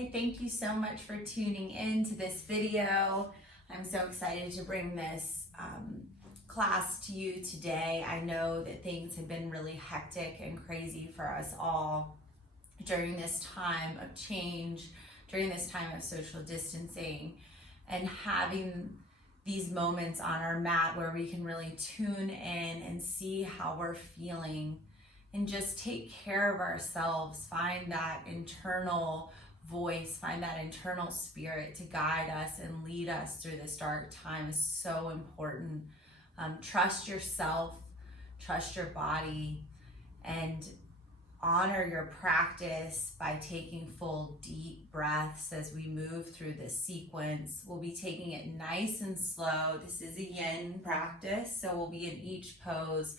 Hi, thank you so much for tuning in to this video. I'm so excited to bring this class to you today. I know that things have been really hectic and crazy for us all during this time of change, during this time of social distancing, and having these moments on our mat where we can really tune in and see how we're feeling and just take care of ourselves, find that internal voice, find that internal spirit to guide us and lead us through this dark time is so important. Trust yourself, trust your body, and honor your practice by taking full deep breaths as we move through this sequence. We'll be taking it nice and slow. This is a yin practice, so we'll be in each pose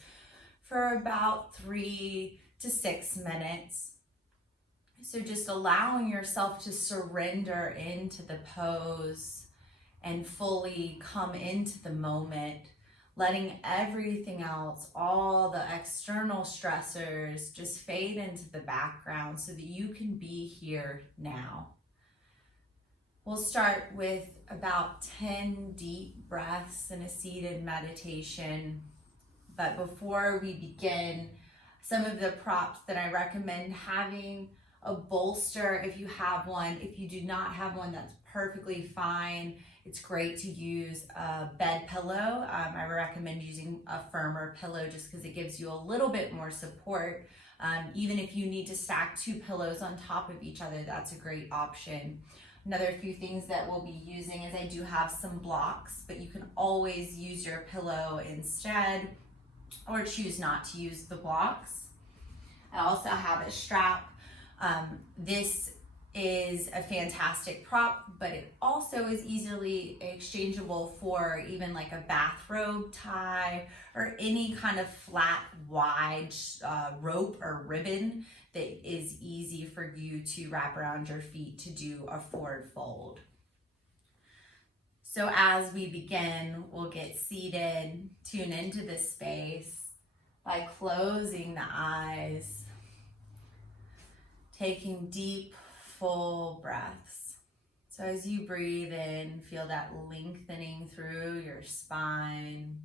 for about 3 to 6 minutes. So just allowing yourself to surrender into the pose and fully come into the moment, letting everything else, all the external stressors, just fade into the background so that you can be here now. We'll start with about 10 deep breaths in a seated meditation. But before we begin, some of the props that I recommend having: a bolster if you have one. If you do not have one, that's perfectly fine. It's great to use a bed pillow. I recommend using a firmer pillow just because it gives you a little bit more support. Even if you need to stack 2 pillows on top of each other, that's a great option. Another few things that we'll be using is I do have some blocks, but you can always use your pillow instead or choose not to use the blocks. I also have a strap. This is a fantastic prop, but it also is easily exchangeable for even like a bathrobe tie or any kind of flat, wide rope or ribbon that is easy for you to wrap around your feet to do a forward fold. So as we begin, we'll get seated, tune into this space by closing the eyes, taking deep, full breaths. So as you breathe in, feel that lengthening through your spine.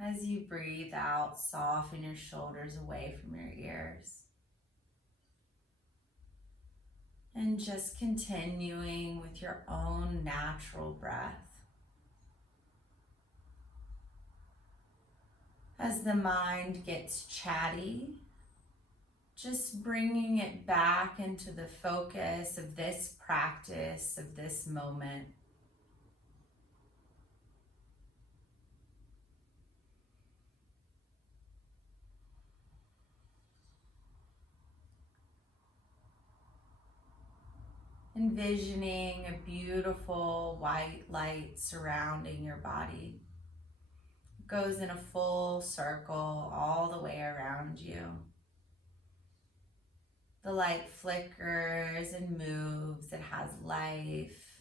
As you breathe out, soften your shoulders away from your ears. And just continuing with your own natural breath. As the mind gets chatty, just bringing it back into the focus of this practice, of this moment. Envisioning a beautiful white light surrounding your body. It goes in a full circle all the way around you. The light flickers and moves, it has life.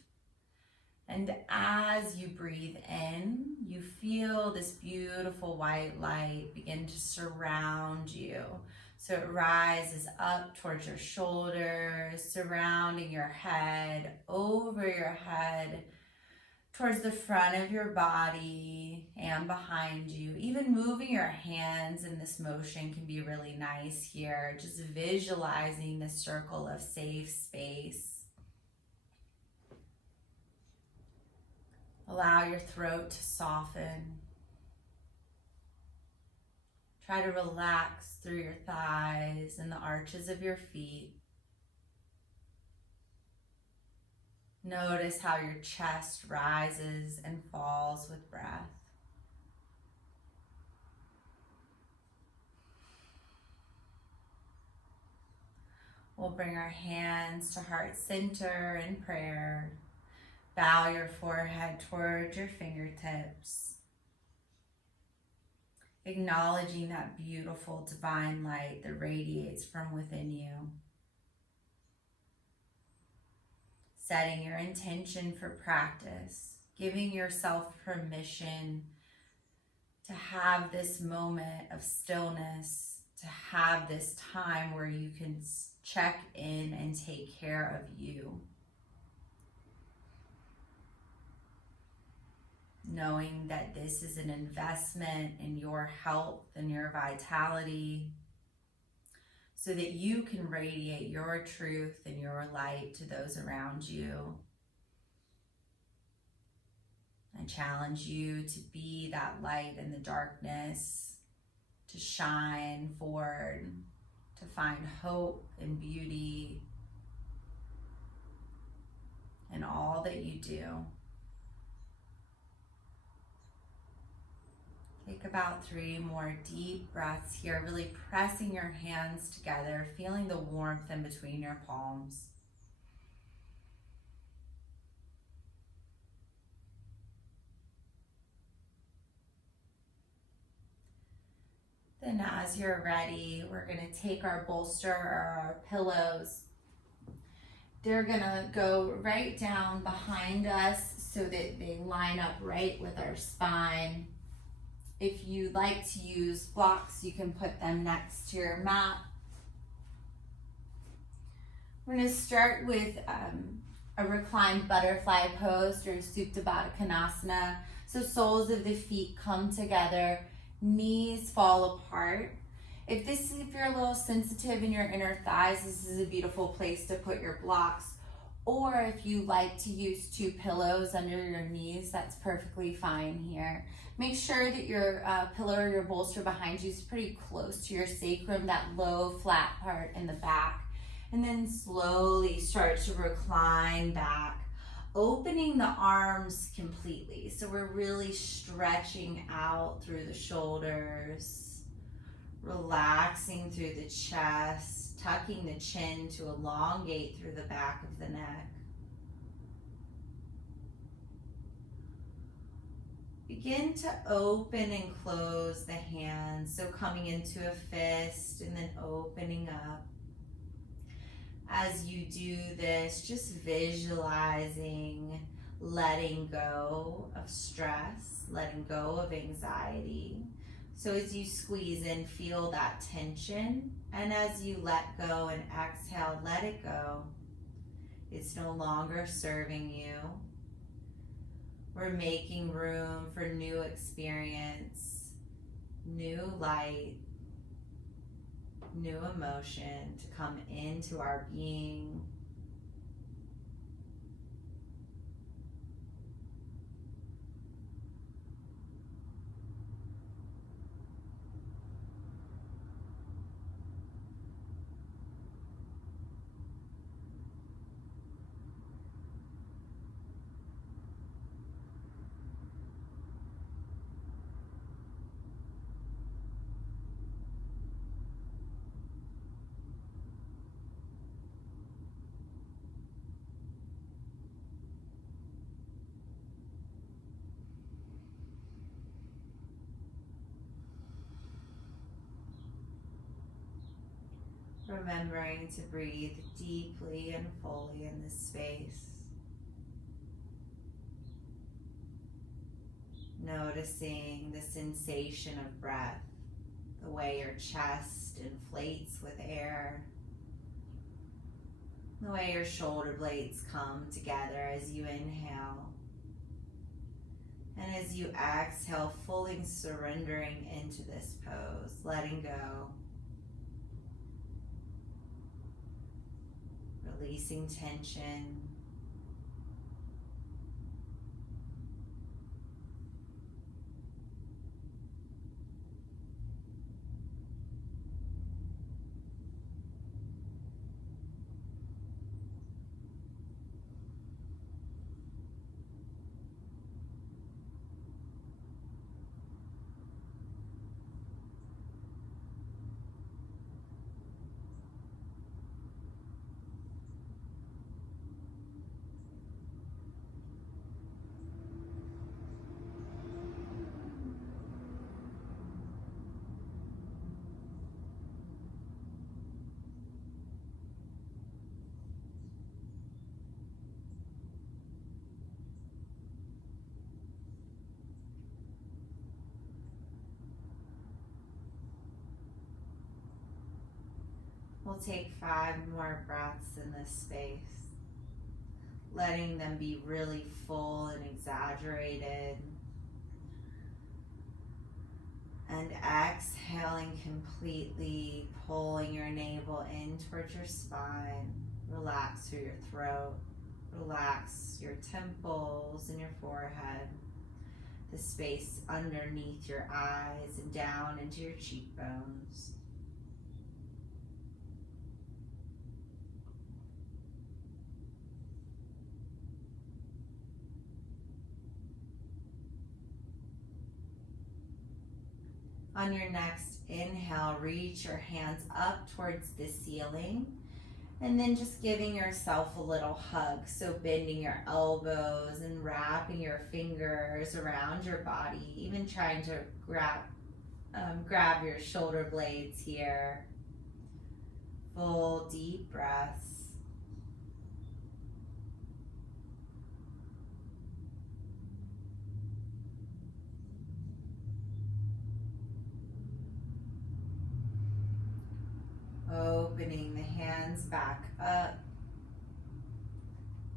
And as you breathe in, you feel this beautiful white light begin to surround you. So it rises up towards your shoulders, surrounding your head, over your head, towards the front of your body and behind you. Even moving your hands in this motion can be really nice here. Just visualizing this circle of safe space. Allow your throat to soften. Try to relax through your thighs and the arches of your feet. Notice how your chest rises and falls with breath. We'll bring our hands to heart center in prayer. Bow your forehead towards your fingertips. Acknowledging that beautiful divine light that radiates from within you. Setting your intention for practice, giving yourself permission to have this moment of stillness, to have this time where you can check in and take care of you. Knowing that this is an investment in your health and your vitality, so that you can radiate your truth and your light to those around you. I challenge you to be that light in the darkness, to shine forward, to find hope and beauty in all that you do. Take about 3 more deep breaths here, really pressing your hands together, feeling the warmth in between your palms. Then as you're ready, we're going to take our bolster or our pillows. They're going to go right down behind us so that they line up right with our spine. If you like to use blocks, you can put them next to your mat. We're going to start with a reclined butterfly pose or Supta Baddha Konasana. So soles of the feet come together, knees fall apart. If you're a little sensitive in your inner thighs, this is a beautiful place to put your blocks. Or if you like to use 2 pillows under your knees, that's perfectly fine here. Make sure that your pillow or your bolster behind you is pretty close to your sacrum, that low flat part in the back. And then slowly start to recline back, opening the arms completely. So we're really stretching out through the shoulders, relaxing through the chest, tucking the chin to elongate through the back of the neck. Begin to open and close the hands, so coming into a fist and then opening up. As you do this, just visualizing letting go of stress, letting go of anxiety. So as you squeeze in, feel that tension, and as you let go and exhale, let it go. It's no longer serving you. We're making room for new experience, new light, new emotion to come into our being. Remembering to breathe deeply and fully in this space. Noticing the sensation of breath, the way your chest inflates with air, the way your shoulder blades come together as you inhale. And as you exhale, fully surrendering into this pose, letting go. Releasing tension. We'll take 5 more breaths in this space, letting them be really full and exaggerated. And exhaling completely, pulling your navel in towards your spine. Relax through your throat. Relax your temples and your forehead. The space underneath your eyes and down into your cheekbones. On your next inhale, reach your hands up towards the ceiling, and then just giving yourself a little hug. So bending your elbows and wrapping your fingers around your body, even trying to grab your shoulder blades here. Full deep breaths. Opening the hands back up,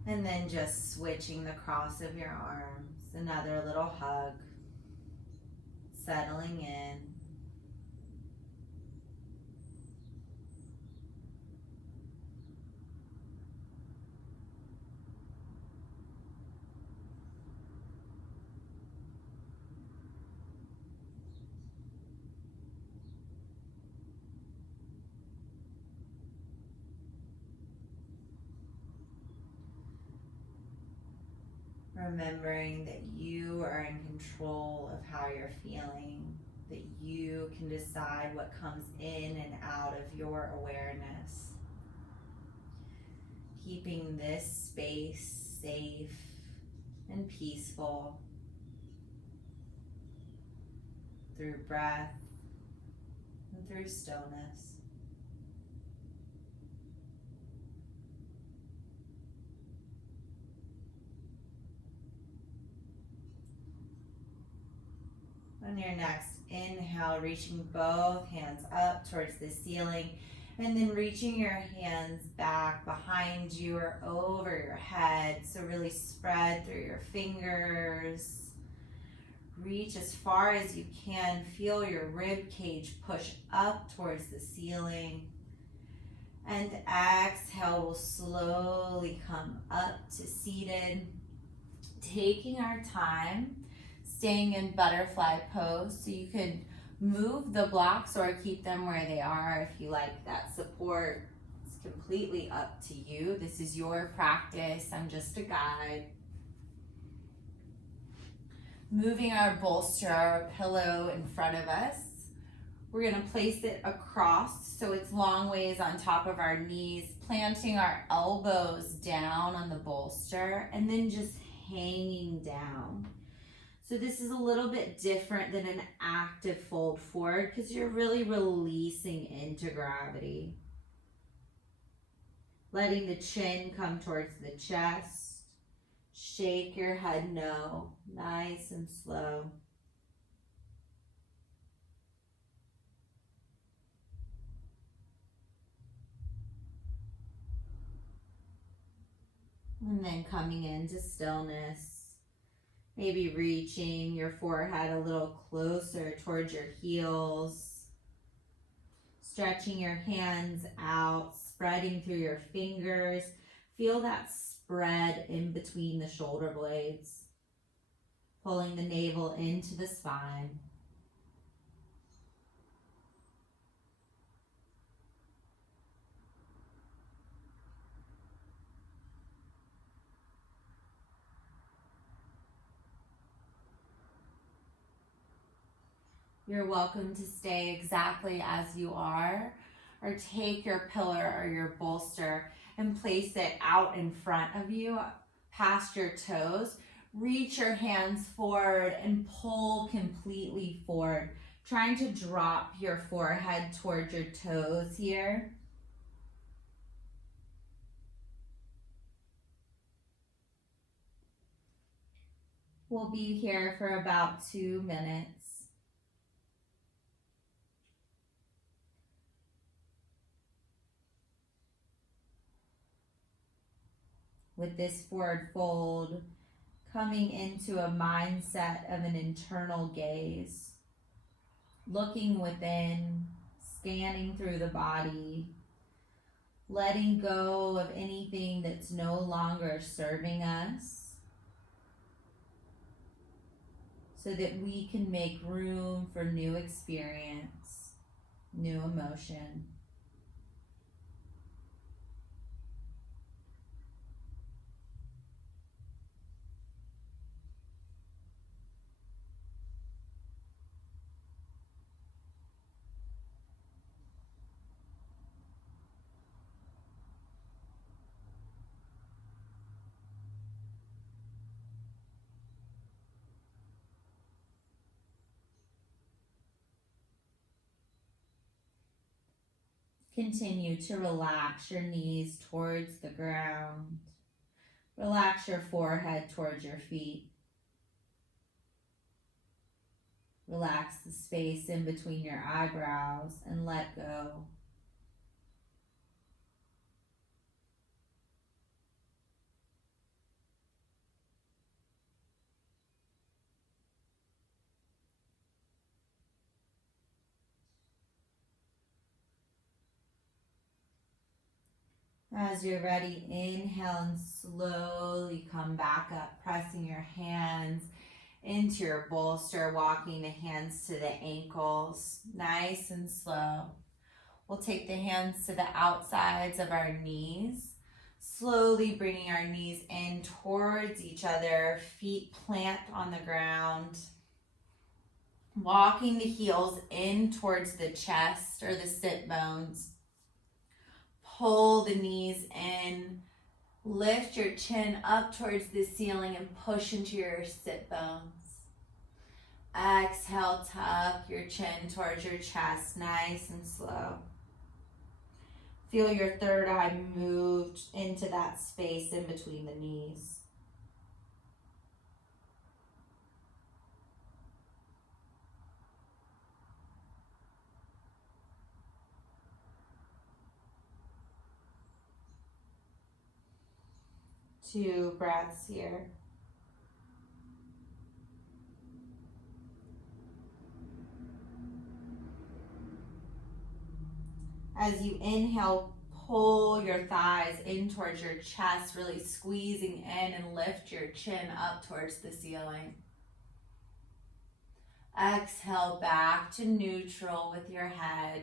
and then just switching the cross of your arms. Another little hug, settling in. Remembering that you are in control of how you're feeling, that you can decide what comes in and out of your awareness. Keeping this space safe and peaceful through breath and through stillness. On your next inhale, reaching both hands up towards the ceiling, and then reaching your hands back behind you or over your head. So really spread through your fingers. Reach as far as you can. Feel your rib cage push up towards the ceiling. And exhale, we'll slowly come up to seated, taking our time. Staying in butterfly pose, so you could move the blocks or keep them where they are if you like that support. It's completely up to you. This is your practice. I'm just a guide. Moving our bolster, our pillow in front of us. We're going to place it across so it's long ways on top of our knees, planting our elbows down on the bolster and then just hanging down. So this is a little bit different than an active fold forward because you're really releasing into gravity. Letting the chin come towards the chest. Shake your head no, nice and slow. And then coming into stillness. Maybe reaching your forehead a little closer towards your heels. Stretching your hands out, spreading through your fingers. Feel that spread in between the shoulder blades. Pulling the navel into the spine. You're welcome to stay exactly as you are, or take your pillar or your bolster and place it out in front of you, past your toes. Reach your hands forward and pull completely forward, trying to drop your forehead towards your toes here. We'll be here for about 2 minutes. with this forward fold, coming into a mindset of an internal gaze, looking within, scanning through the body, letting go of anything that's no longer serving us, so that we can make room for new experience, new emotion. Continue to relax your knees towards the ground. Relax your forehead towards your feet. Relax the space in between your eyebrows and let go. As you're ready, inhale and slowly come back up, pressing your hands into your bolster, walking the hands to the ankles, nice and slow. We'll take the hands to the outsides of our knees, slowly bringing our knees in towards each other, feet plant on the ground, walking the heels in towards the chest or the sit bones. Pull the knees in, lift your chin up towards the ceiling and push into your sit bones. Exhale, tuck your chin towards your chest, nice and slow. Feel your third eye move into that space in between the knees. Two breaths here. As you inhale, pull your thighs in towards your chest, really squeezing in and lift your chin up towards the ceiling. Exhale back to neutral with your head.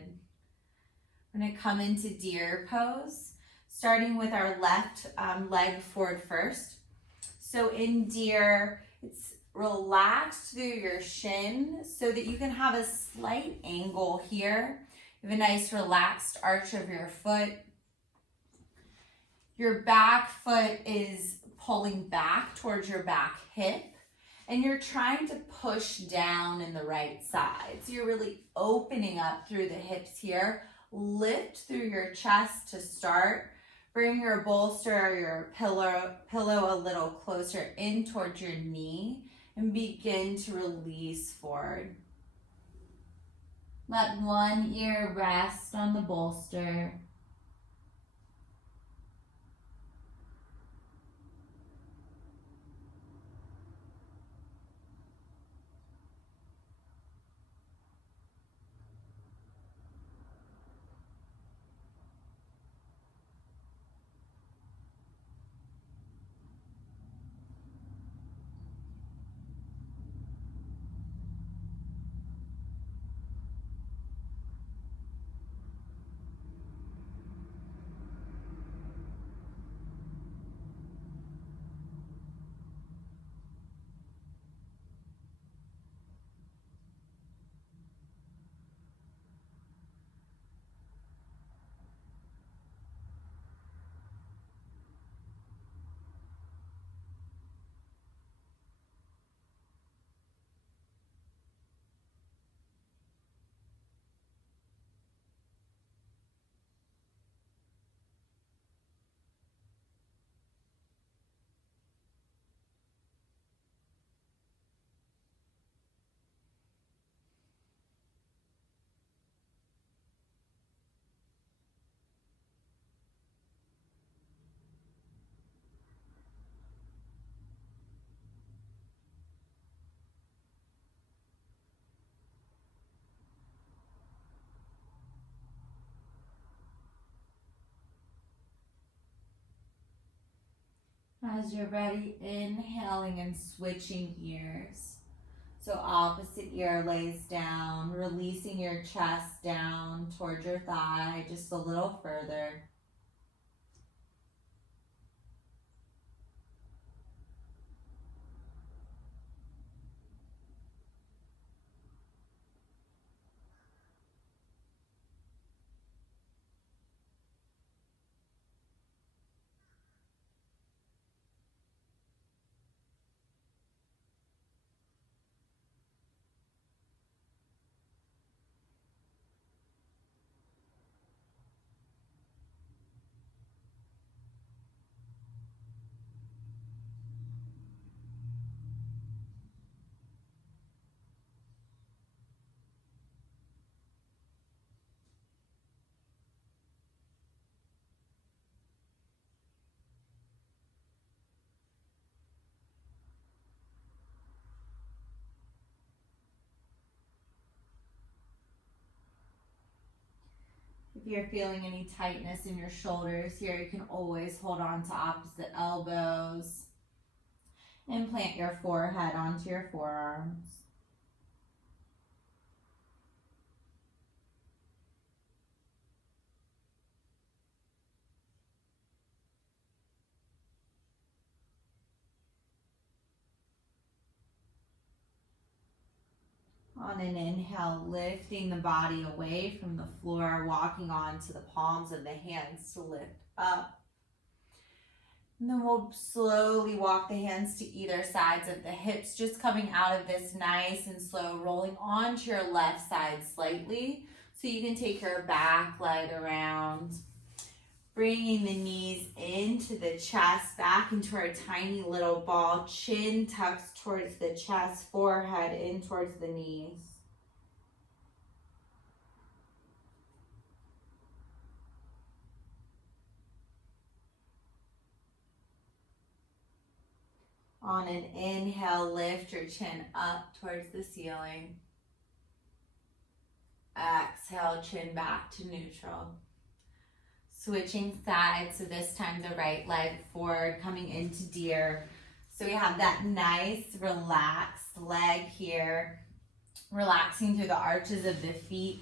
We're going to come into deer pose, starting with our left leg forward first. So in deer, it's relaxed through your shin so that you can have a slight angle here. You have a nice relaxed arch of your foot. Your back foot is pulling back towards your back hip, and you're trying to push down in the right side. So you're really opening up through the hips here. Lift through your chest to start. Bring your bolster or your pillow a little closer in towards your knee and begin to release forward. Let one ear rest on the bolster. As you're ready, inhaling and switching ears. So opposite ear lays down, releasing your chest down towards your thigh just a little further. If you're feeling any tightness in your shoulders here, you can always hold on to opposite elbows and plant your forehead onto your forearms. On an inhale, lifting the body away from the floor, walking onto the palms of the hands to lift up. And then we'll slowly walk the hands to either sides of the hips, just coming out of this nice and slow, rolling onto your left side slightly. So you can take your back leg around, bringing the knees into the chest, back into our tiny little ball, chin tucks towards the chest, forehead in towards the knees. On an inhale, lift your chin up towards the ceiling. Exhale, chin back to neutral. Switching sides, so this time the right leg forward, coming into deer. So we have that nice, relaxed leg here, relaxing through the arches of the feet.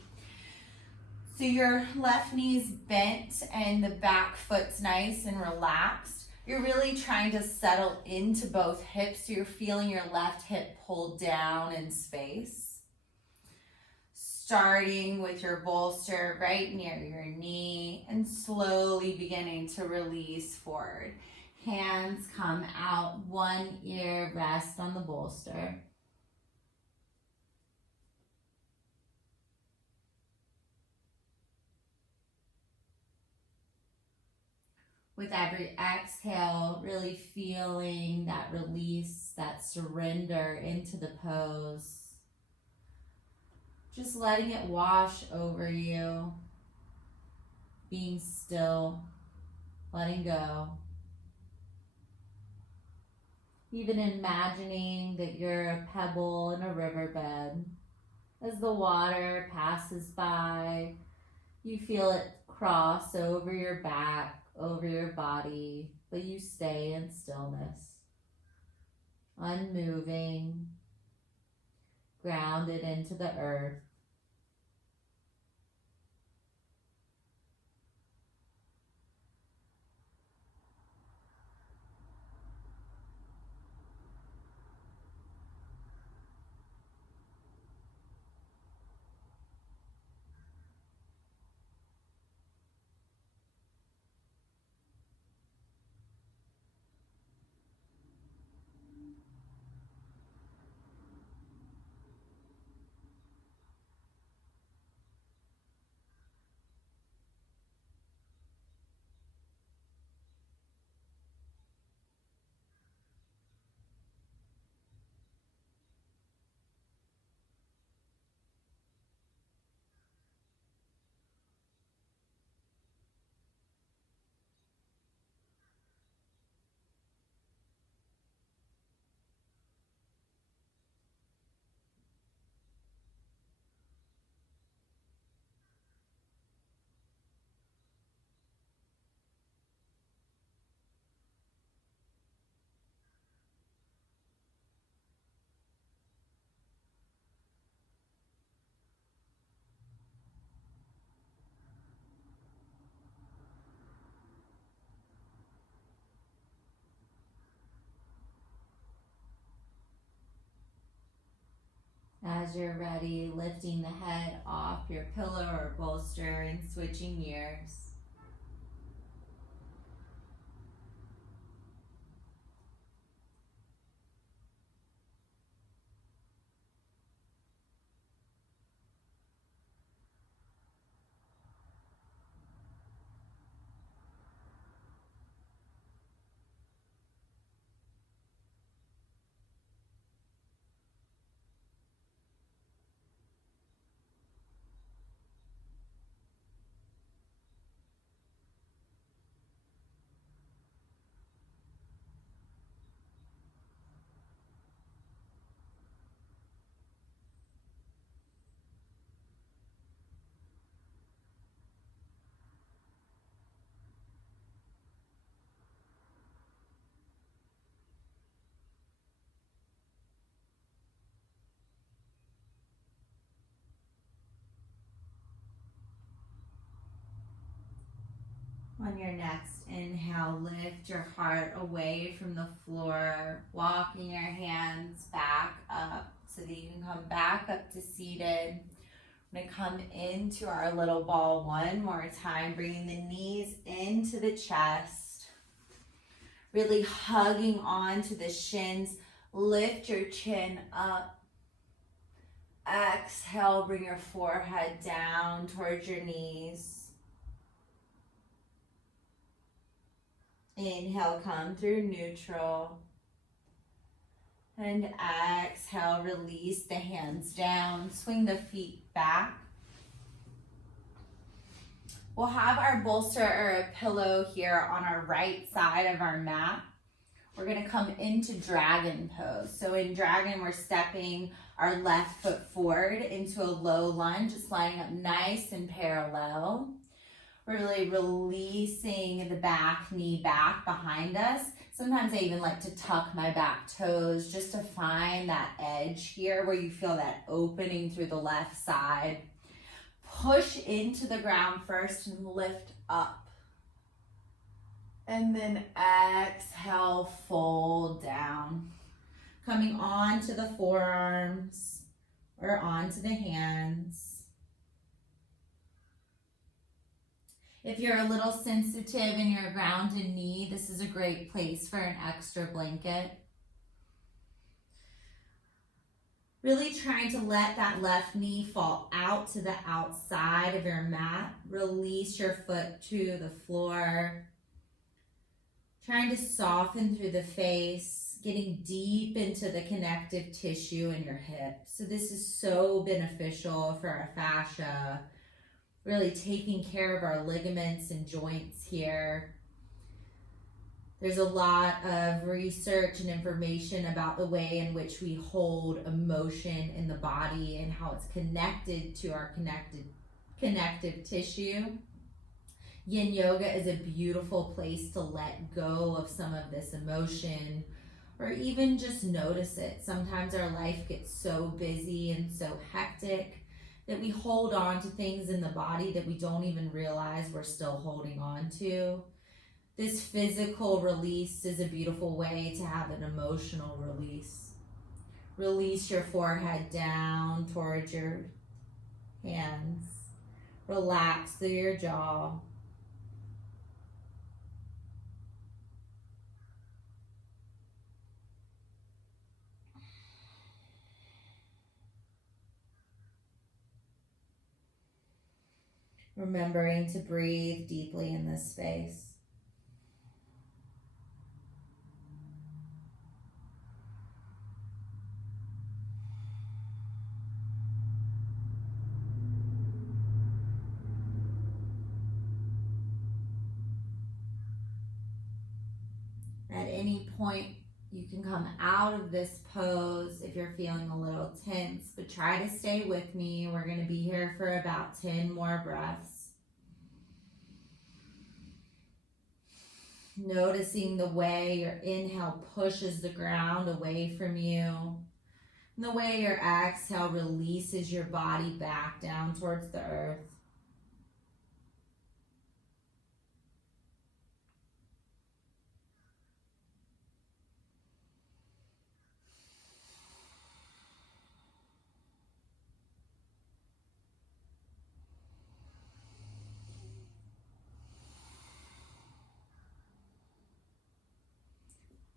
So your left knee's bent and the back foot's nice and relaxed. You're really trying to settle into both hips. So you're feeling your left hip pull down in space. Starting with your bolster right near your knee and slowly beginning to release forward. Hands come out, one ear rest on the bolster. With every exhale, really feeling that release, that surrender into the pose. Just letting it wash over you. Being still, letting go. Even imagining that you're a pebble in a riverbed. As the water passes by, you feel it cross over your back, over your body, but you stay in stillness, unmoving, grounded into the earth. As you're ready, lifting the head off your pillow or bolster and switching gears. On your next inhale, lift your heart away from the floor, walking your hands back up so that you can come back up to seated. We're going to come into our little ball one more time, bringing the knees into the chest, really hugging onto the shins. Lift your chin up. Exhale, bring your forehead down towards your knees. Inhale, come through neutral. And exhale, release the hands down. Swing the feet back. We'll have our bolster or a pillow here on our right side of our mat. We're gonna come into dragon pose. So in dragon, we're stepping our left foot forward into a low lunge, just lining up nice and parallel. We're really releasing the back knee back behind us. Sometimes I even like to tuck my back toes just to find that edge here where you feel that opening through the left side. Push into the ground first and lift up. And then exhale, fold down. Coming onto the forearms or onto the hands. If you're a little sensitive in your grounded knee, this is a great place for an extra blanket. Really trying to let that left knee fall out to the outside of your mat. Release your foot to the floor. Trying to soften through the face, getting deep into the connective tissue in your hips. So this is so beneficial for our fascia. Really taking care of our ligaments and joints here. There's a lot of research and information about the way in which we hold emotion in the body and how it's connected to our connective tissue. Yin Yoga is a beautiful place to let go of some of this emotion or even just notice it. Sometimes our life gets so busy and so hectic that we hold on to things in the body that we don't even realize we're still holding on to. This physical release is a beautiful way to have an emotional release. Release your forehead down towards your hands. Relax through your jaw. Remembering to breathe deeply in this space. At any point, you can come out of this pose if you're feeling a little tense, but try to stay with me. We're going to be here for about 10 more breaths. Noticing the way your inhale pushes the ground away from you, and the way your exhale releases your body back down towards the earth.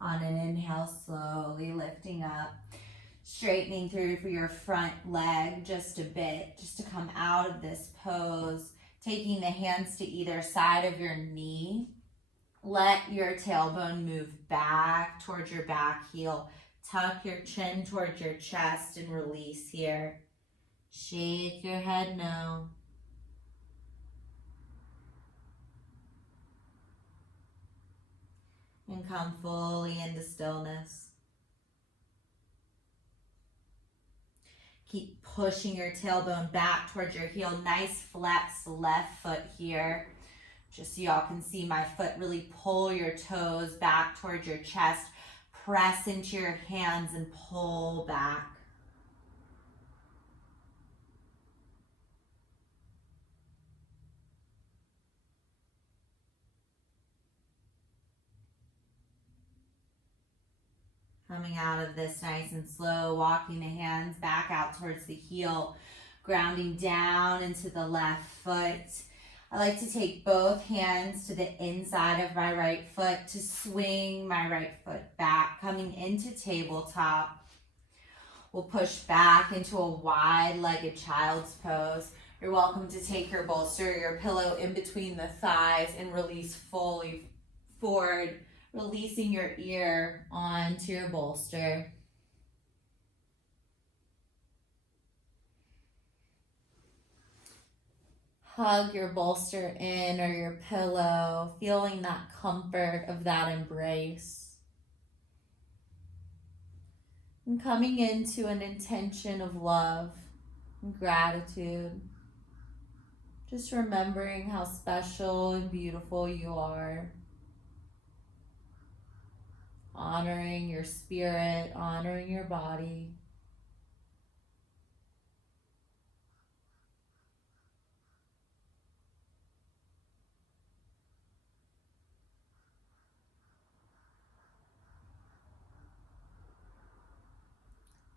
On an inhale, slowly lifting up, straightening through for your front leg just a bit, just to come out of this pose, taking the hands to either side of your knee. Let your tailbone move back towards your back heel. Tuck your chin towards your chest and release here. Shake your head no. And come fully into stillness. Keep pushing your tailbone back towards your heel. Nice flex left foot here. Just so y'all can see my foot really pull your toes back towards your chest. Press into your hands and pull back. Coming out of this nice and slow, walking the hands back out towards the heel, grounding down into the left foot. I like to take both hands to the inside of my right foot to swing my right foot back, coming into tabletop. We'll push back into a wide-legged child's pose. You're welcome to take your bolster, your pillow in between the thighs and release fully forward, releasing your ear onto your bolster. Hug your bolster in or your pillow, feeling that comfort of that embrace. And coming into an intention of love and gratitude. Just remembering how special and beautiful you are. Honoring your spirit, honoring your body.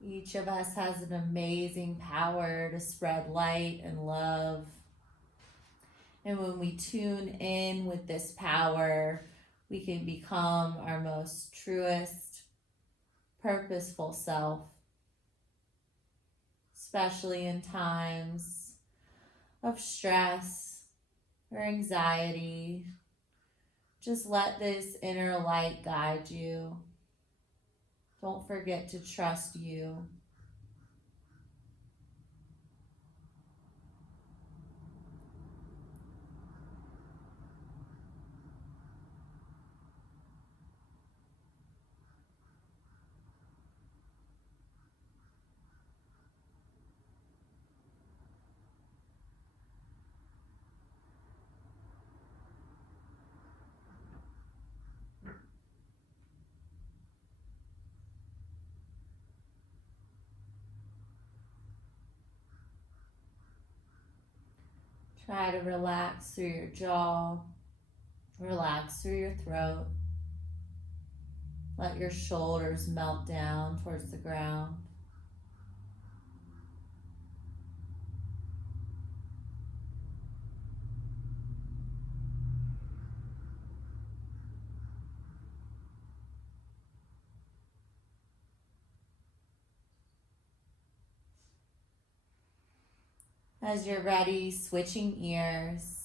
Each of us has an amazing power to spread light and love. And when we tune in with this power, we can become our most truest, purposeful self, especially in times of stress or anxiety. Just let this inner light guide you. Don't forget to trust you. Try to relax through your jaw, relax through your throat. Let your shoulders melt down towards the ground. As you're ready, switching ears.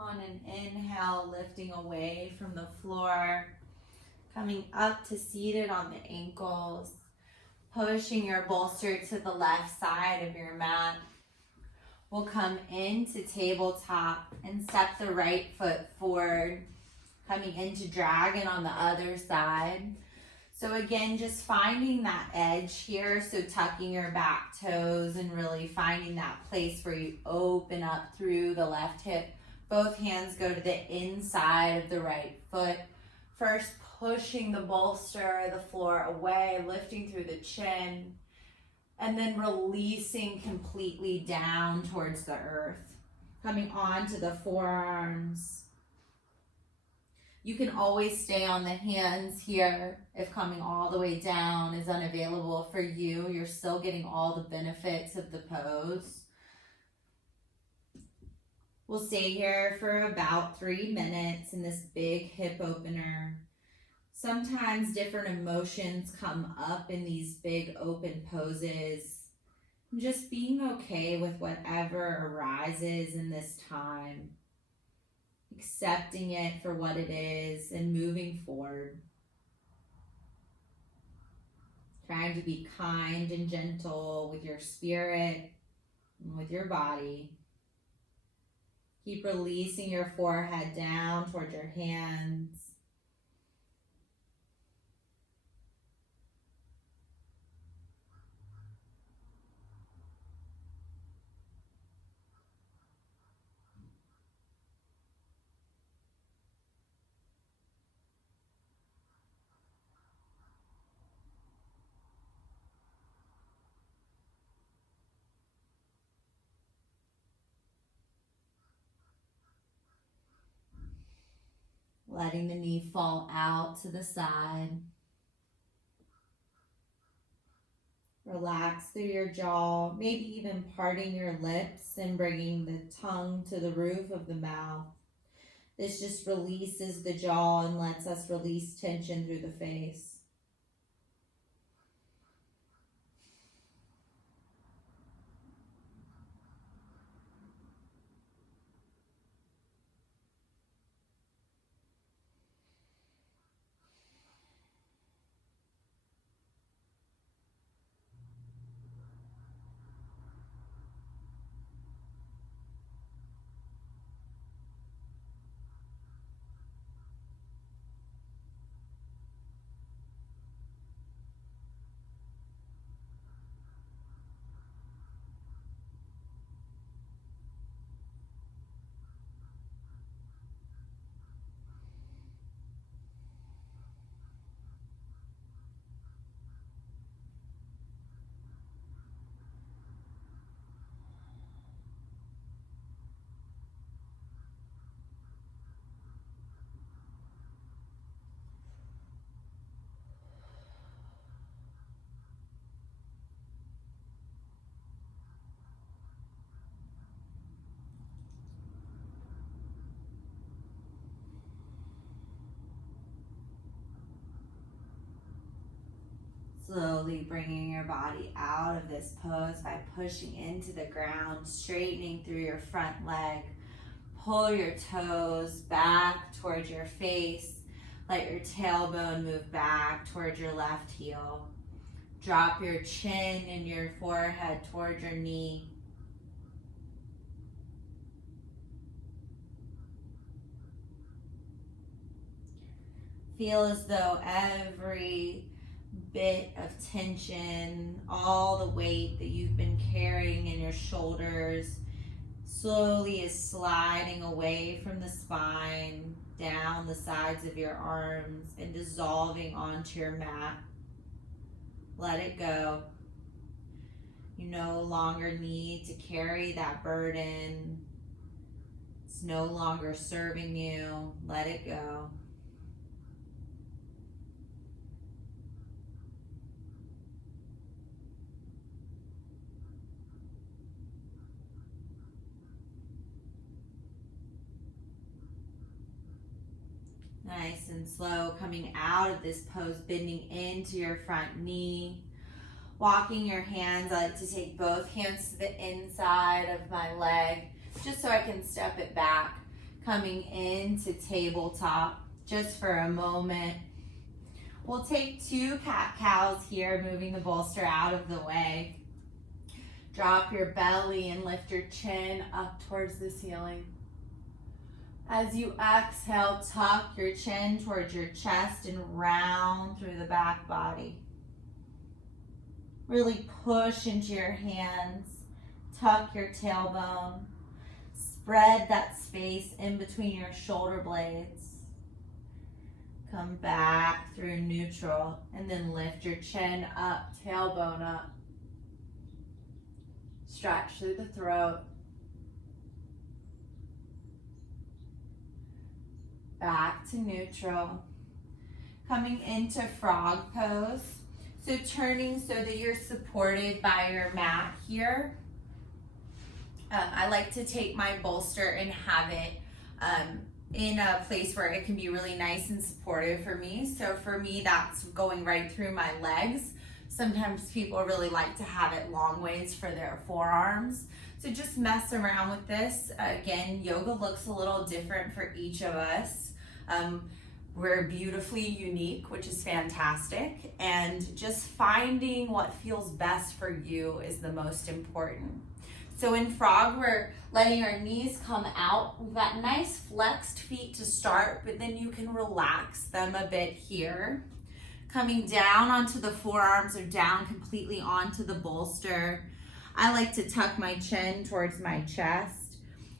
On an inhale, lifting away from the floor, coming up to seated on the ankles, pushing your bolster to the left side of your mat. We'll come into tabletop and step the right foot forward, coming into dragon on the other side. So again, just finding that edge here, so tucking your back toes and really finding that place where you open up through the left hip. Both hands go to the inside of the right foot. First, pushing the bolster, the floor away, lifting through the chin, and then releasing completely down towards the earth. Coming onto the forearms. You can always stay on the hands here if coming all the way down is unavailable for you. You're still getting all the benefits of the pose. We'll stay here for about 3 minutes in this big hip opener. Sometimes different emotions come up in these big open poses. Just being okay with whatever arises in this time. Accepting it for what it is and moving forward. Trying to be kind and gentle with your spirit and with your body. Keep releasing your forehead down towards your hands. Letting the knee fall out to the side. Relax through your jaw, maybe even parting your lips and bringing the tongue to the roof of the mouth. This just releases the jaw and lets us release tension through the face. Slowly bringing your body out of this pose by pushing into the ground, straightening through your front leg. Pull your toes back towards your face. Let your tailbone move back towards your left heel. Drop your chin and your forehead towards your knee. Feel as though every bit of tension, all the weight that you've been carrying in your shoulders slowly is sliding away from the spine, down the sides of your arms and dissolving onto your mat. Let it go. You no longer need to carry that burden. It's no longer serving you. Let it go. Nice and slow, coming out of this pose, bending into your front knee. Walking your hands, I like to take both hands to the inside of my leg, just so I can step it back. Coming into tabletop just for a moment. We'll take 2 cat-cows here, moving the bolster out of the way. Drop your belly and lift your chin up towards the ceiling. As you exhale, tuck your chin towards your chest and round through the back body. Really push into your hands. Tuck your tailbone. Spread that space in between your shoulder blades. Come back through neutral and then lift your chin up, tailbone up. Stretch through the throat. Back to neutral. Coming into frog pose. So turning so that you're supported by your mat here. I like to take my bolster and have it in a place where it can be really nice and supportive for me. So for me, that's going right through my legs. Sometimes people really like to have it long ways for their forearms. So just mess around with this. Again, yoga looks a little different for each of us. We're beautifully unique, which is fantastic. And just finding what feels best for you is the most important. So in frog, we're letting our knees come out. We've got nice flexed feet to start, but then you can relax them a bit here. Coming down onto the forearms or down completely onto the bolster. I like to tuck my chin towards my chest.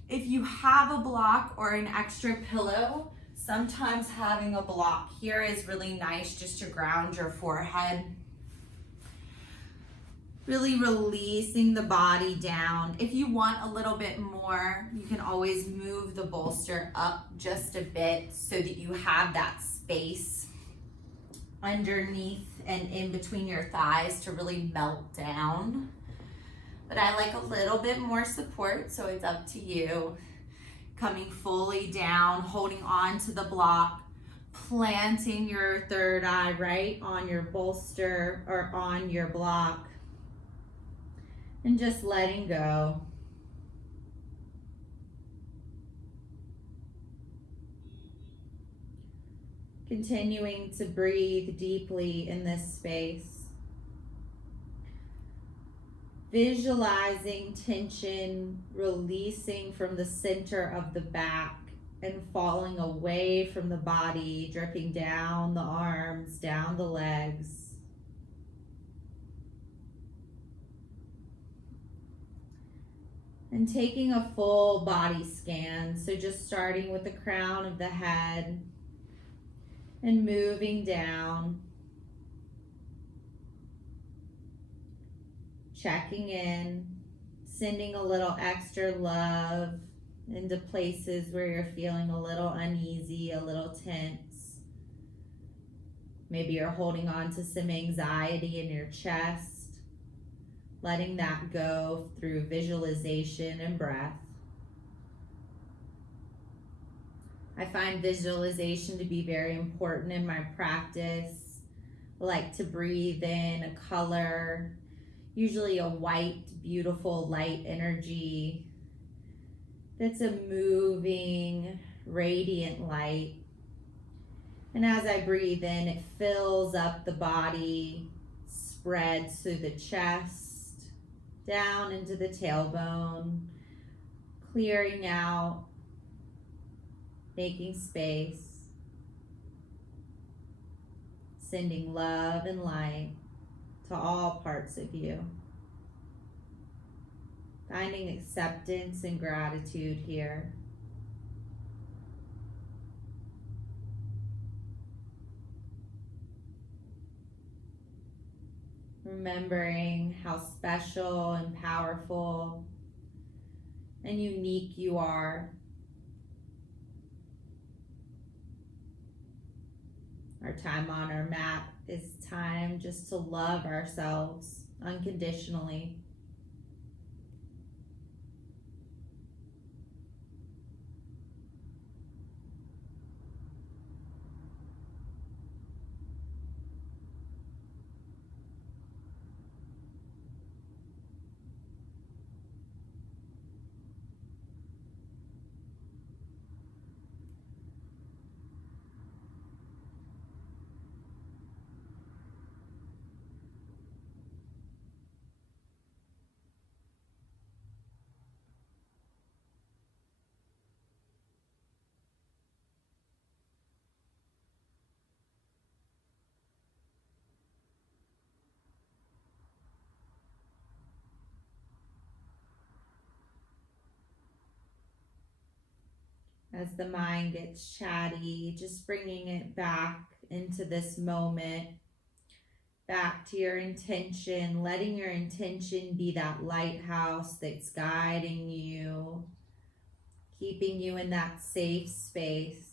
If you have a block or an extra pillow, sometimes having a block here is really nice just to ground your forehead. Really releasing the body down. If you want a little bit more, you can always move the bolster up just a bit so that you have that space underneath and in between your thighs to really melt down. But I like a little bit more support, so it's up to you. Coming fully down, holding on to the block, planting your third eye right on your bolster or on your block. And just letting go. Continuing to breathe deeply in this space. Visualizing tension releasing from the center of the back and falling away from the body, dripping down the arms, down the legs. And taking a full body scan, so just starting with the crown of the head and moving down, checking in, sending a little extra love into places where you're feeling a little uneasy, a little tense. Maybe you're holding on to some anxiety in your chest. Letting that go through visualization and breath. I find visualization to be very important in my practice. I like to breathe in a color, usually a white, beautiful, light energy that's a moving, radiant light. And as I breathe in, it fills up the body, spreads through the chest, down into the tailbone, clearing out, making space, sending love and light to all parts of you. Finding acceptance and gratitude here. Remembering how special and powerful and unique you are. Our time on our mat is time just to love ourselves unconditionally. as the mind gets chatty, just bringing it back into this moment, back to your intention, letting your intention be that lighthouse that's guiding you, keeping you in that safe space.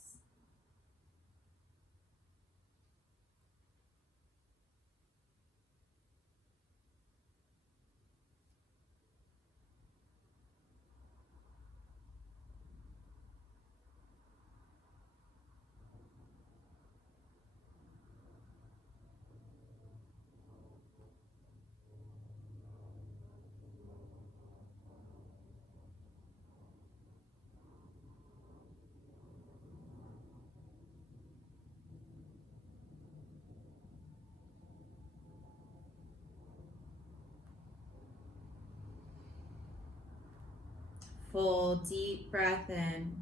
Full deep breath in,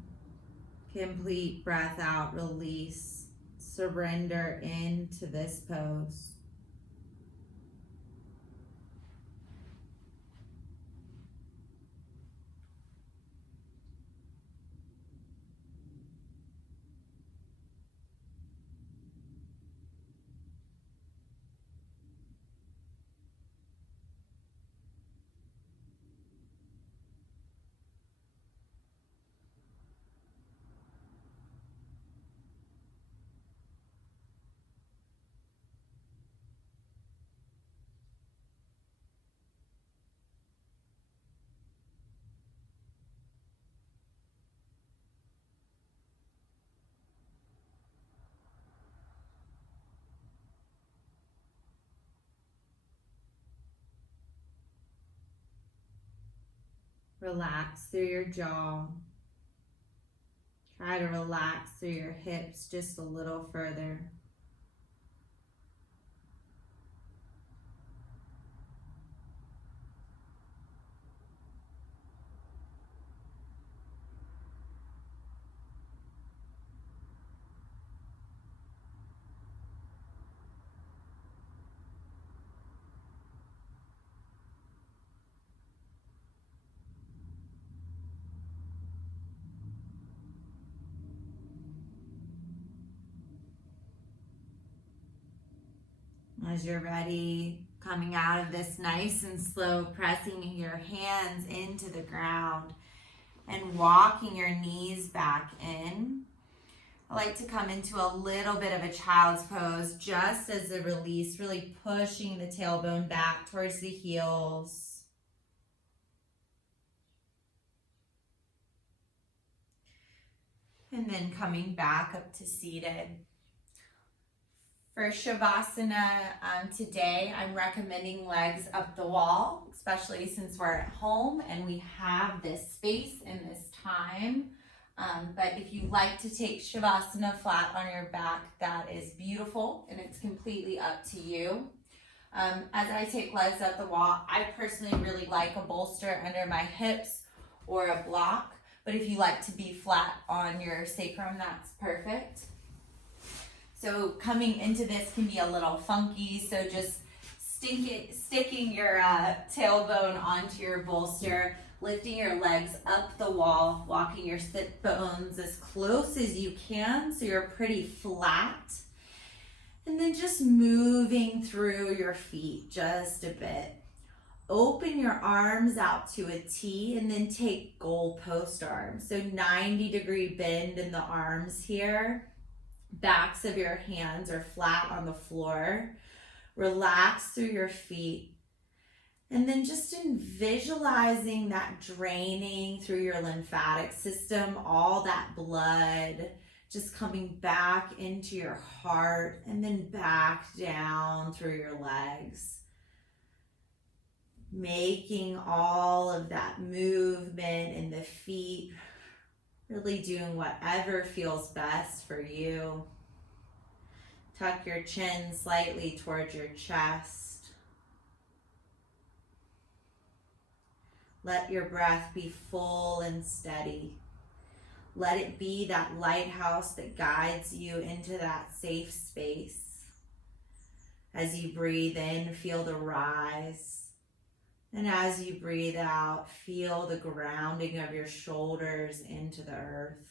complete breath out, release, surrender into this pose. Relax through your jaw. Try to relax through your hips just a little further. As you're ready, coming out of this nice and slow, pressing your hands into the ground and walking your knees back in. I like to come into a little bit of a child's pose just as a release, really pushing the tailbone back towards the heels. And then coming back up to seated. For Shavasana today, I'm recommending legs up the wall, especially since we're at home and we have this space and this time. But if you like to take Shavasana flat on your back, that is beautiful and it's completely up to you. As I take legs up the wall, I personally really like a bolster under my hips or a block. But if you like to be flat on your sacrum, that's perfect. So coming into this can be a little funky, so just sticking your tailbone onto your bolster, lifting your legs up the wall, walking your sit bones as close as you can so you're pretty flat. And then just moving through your feet just a bit. Open your arms out to a T and then take goalpost arms. So 90-degree bend in the arms here. Backs of your hands are flat on the floor. Relax through your feet. And then just in visualizing that draining through your lymphatic system, all that blood just coming back into your heart and then back down through your legs. Making all of that movement in the feet, really doing whatever feels best for you. Tuck your chin slightly towards your chest. Let your breath be full and steady. Let it be that lighthouse that guides you into that safe space. As you breathe in, feel the rise. And as you breathe out, feel the grounding of your shoulders into the earth.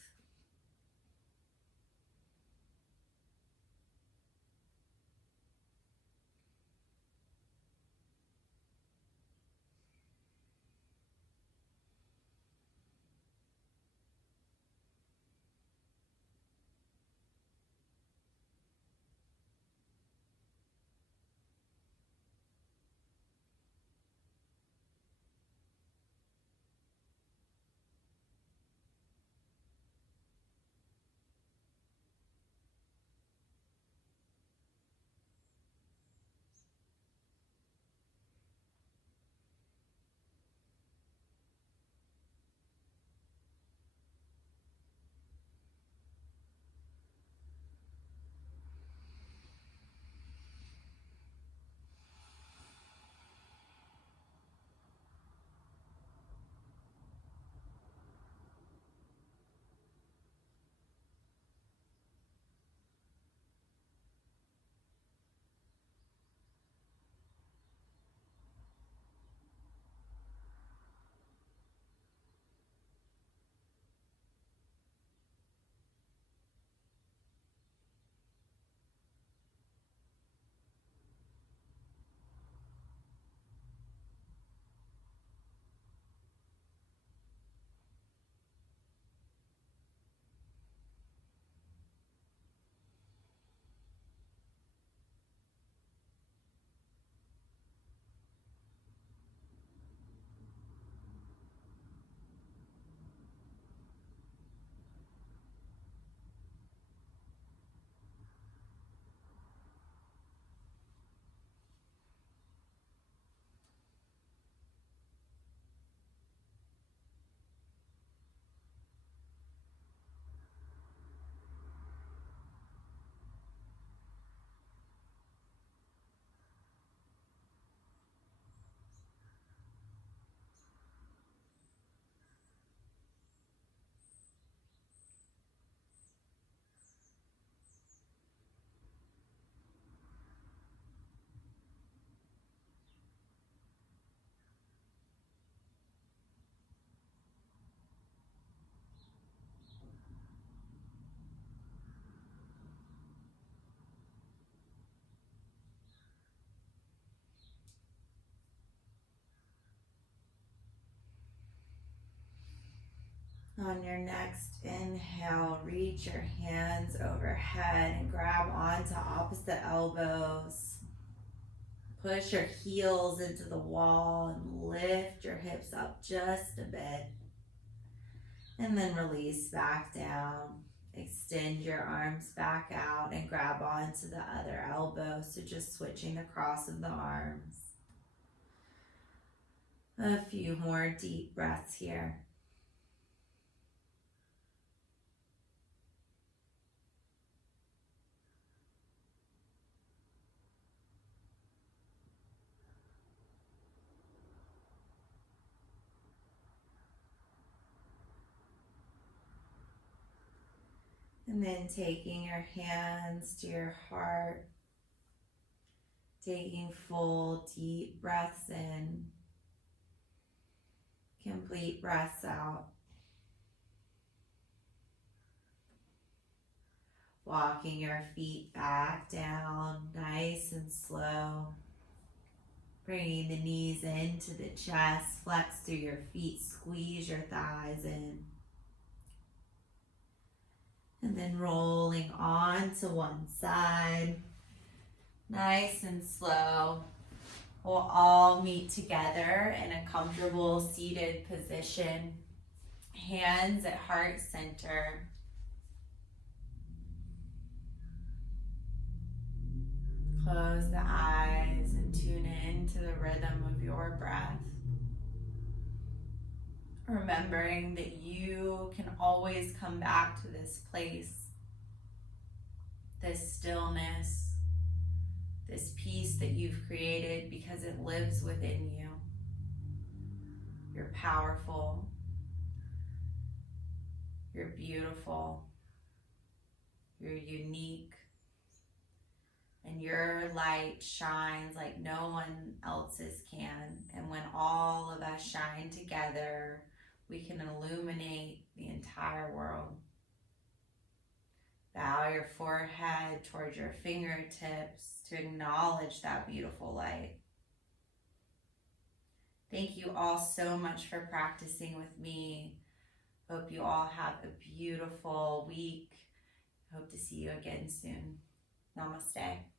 On your next inhale, reach your hands overhead and grab onto opposite elbows. Push your heels into the wall and lift your hips up just a bit. And then release back down. Extend your arms back out and grab onto the other elbow. So just switching the cross of the arms. A few more deep breaths here. And then taking your hands to your heart, taking full deep breaths in, complete breaths out. Walking your feet back down, nice and slow. Bringing the knees into the chest, flex through your feet, squeeze your thighs in. And then rolling on to one side, nice and slow. We'll all meet together in a comfortable seated position. Hands at heart center. Close the eyes and tune in to the rhythm of your breath. Remembering that you can always come back to this place, this stillness, this peace that you've created because it lives within you. You're powerful. You're beautiful. You're unique. And your light shines like no one else's can. And when all of us shine together, we can illuminate the entire world. Bow your forehead towards your fingertips to acknowledge that beautiful light. Thank you all so much for practicing with me. Hope you all have a beautiful week. Hope to see you again soon. Namaste.